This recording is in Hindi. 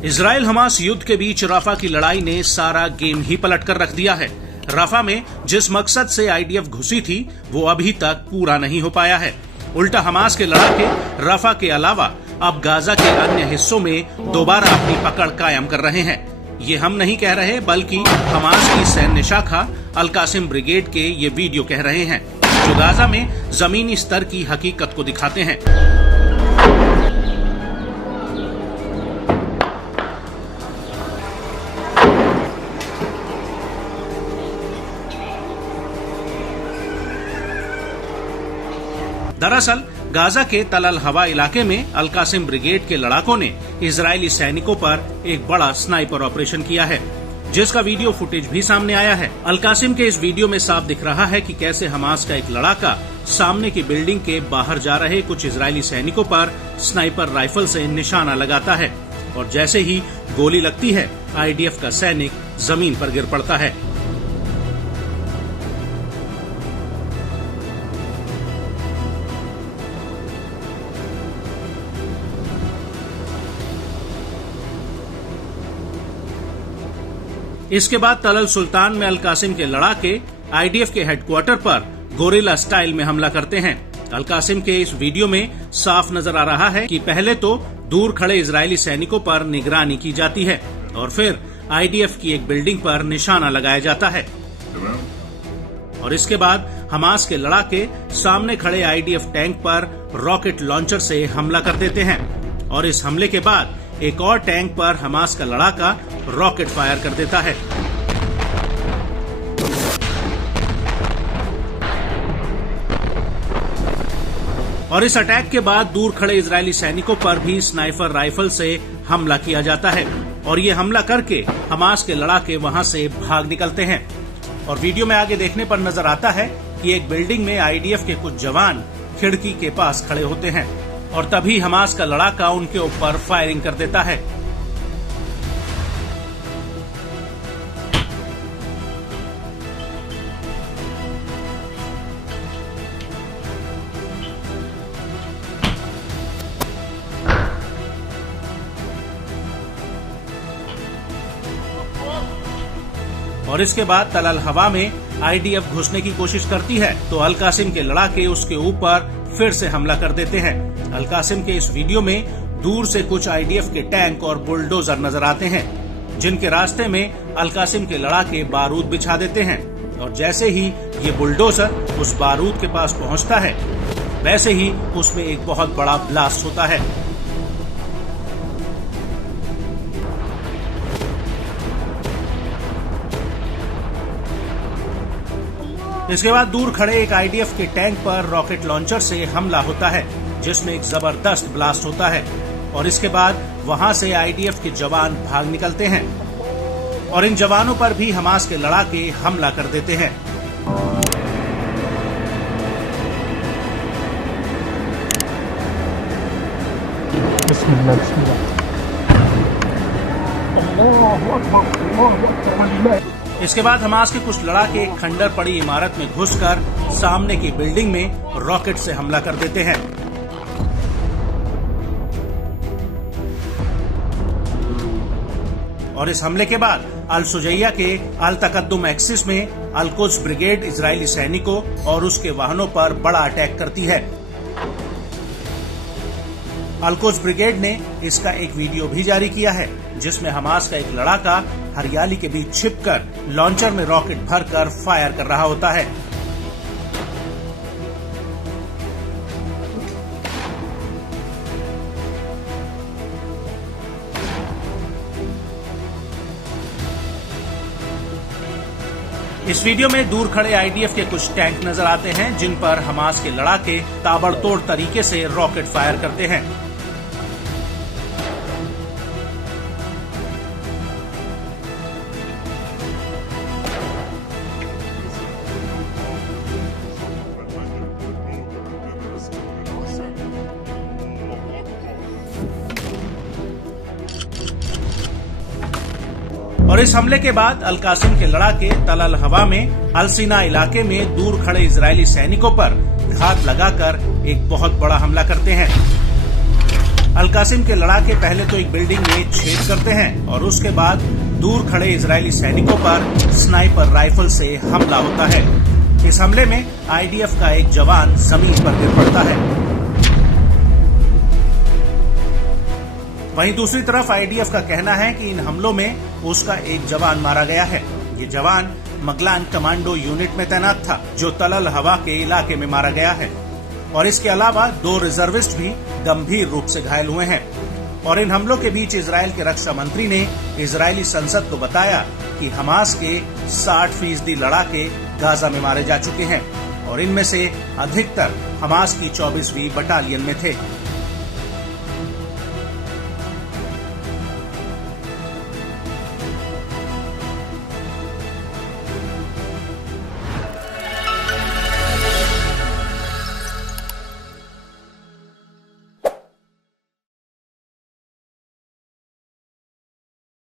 इजराइल हमास युद्ध के बीच राफा की लड़ाई ने सारा गेम ही पलट कर रख दिया है। राफा में जिस मकसद से आईडीएफ घुसी थी वो अभी तक पूरा नहीं हो पाया है। उल्टा हमास के लड़ाके राफा के अलावा अब गाजा के अन्य हिस्सों में दोबारा अपनी पकड़ कायम कर रहे हैं। ये हम नहीं कह रहे, बल्कि हमास की सैन्य शाखा अल कासिम ब्रिगेड के ये वीडियो कह रहे हैं, जो गाजा में जमीनी स्तर की हकीकत को दिखाते हैं। दरअसल गाजा के तल अल हवा इलाके में अल कासिम ब्रिगेड के लड़ाकों ने इजरायली सैनिकों पर एक बड़ा स्नाइपर ऑपरेशन किया है, जिसका वीडियो फुटेज भी सामने आया है। अल कासिम के इस वीडियो में साफ दिख रहा है कि कैसे हमास का एक लड़ाका सामने की बिल्डिंग के बाहर जा रहे कुछ इजरायली सैनिकों पर स्नाइपर राइफल से निशाना लगाता है, और जैसे ही गोली लगती है आईडीएफ का सैनिक जमीन पर गिर पड़ता है। इसके बाद तल अल सुल्तान में अल कासिम के लड़ाके आईडीएफ के हेडक्वार्टर पर गोरिल्ला स्टाइल में हमला करते हैं। अल कासिम के इस वीडियो में साफ नजर आ रहा है कि पहले तो दूर खड़े इजरायली सैनिकों पर निगरानी की जाती है और फिर आईडीएफ की एक बिल्डिंग पर निशाना लगाया जाता है, और इसके बाद हमास के लड़ाके सामने खड़े आईडीएफ टैंक पर रॉकेट लॉन्चर से हमला कर देते हैं, और इस हमले के बाद एक और टैंक पर हमास का लड़ाका रॉकेट फायर कर देता है। और इस अटैक के बाद दूर खड़े इजरायली सैनिकों पर भी स्नाइपर राइफल से हमला किया जाता है, और ये हमला करके हमास के लड़ाके वहां से भाग निकलते हैं। और वीडियो में आगे देखने पर नजर आता है कि एक बिल्डिंग में आईडीएफ के कुछ जवान खिड़की के पास खड़े होते हैं, और तभी हमास का लड़ाका उनके ऊपर फायरिंग कर देता है। और इसके बाद तल अल हवा में आईडीएफ घुसने की कोशिश करती है तो अल कासिम के लड़ाके उसके ऊपर फिर से हमला कर देते हैं। अल कासिम के इस वीडियो में दूर से कुछ आईडीएफ के टैंक और बुलडोजर नजर आते हैं, जिनके रास्ते में अल कासिम के लड़ाके बारूद बिछा देते हैं, और जैसे ही ये बुलडोजर उस बारूद के पास पहुंचता है वैसे ही उसमें एक बहुत बड़ा ब्लास्ट होता है। इसके बाद दूर खड़े एक आईडीएफ के टैंक पर रॉकेट लॉन्चर से हमला होता है, जिसमें एक जबरदस्त ब्लास्ट होता है, और इसके बाद वहां से आईडीएफ के जवान भाग निकलते हैं, और इन जवानों पर भी हमास के लड़ाके हमला कर देते हैं। इसके बाद हमास के कुछ लड़ाके एक खंडर पड़ी इमारत में घुसकर सामने की बिल्डिंग में रॉकेट से हमला कर देते हैं। और इस हमले के बाद अल सुजैया के अल तकद्दुम एक्सिस में अल कुद्स ब्रिगेड इजरायली सैनिकों और उसके वाहनों पर बड़ा अटैक करती है। अल कुद्स ब्रिगेड ने इसका एक वीडियो भी जारी किया है, जिसमें हमास का एक लड़ाका हरियाली के बीच छिपकर लॉन्चर में रॉकेट भरकर फायर कर रहा होता है। इस वीडियो में दूर खड़े आईडीएफ के कुछ टैंक नजर आते हैं, जिन पर हमास के लड़ाके ताबड़तोड़ तरीके से रॉकेट फायर करते हैं। और और इस हमले के बाद अल कासिम के लड़ाके तल अल हवा में अल सीना इलाके में दूर खड़े इजरायली सैनिकों पर घात लगाकर एक बहुत बड़ा हमला करते हैं। अल कासिम के लड़ाके पहले तो एक बिल्डिंग में छेद करते हैं और उसके बाद दूर खड़े इजरायली सैनिकों पर स्नाइपर राइफल से हमला होता है। इस हमले में आईडीएफ का एक जवान जमीन पर गिर पड़ता है। वहीं दूसरी तरफ आईडीएफ का कहना है कि इन हमलों में उसका एक जवान मारा गया है। ये जवान मगलान कमांडो यूनिट में तैनात था, जो तल अल हवा के इलाके में मारा गया है। और इसके अलावा 2 रिजर्विस्ट भी गंभीर रूप से घायल हुए हैं। और इन हमलों के बीच इजराइल के रक्षा मंत्री ने इजरायली संसद को बताया कि हमास के 60% लड़ाके गाजा में मारे जा चुके हैं और इनमें से अधिकतर हमास की 24वीं बटालियन में थे।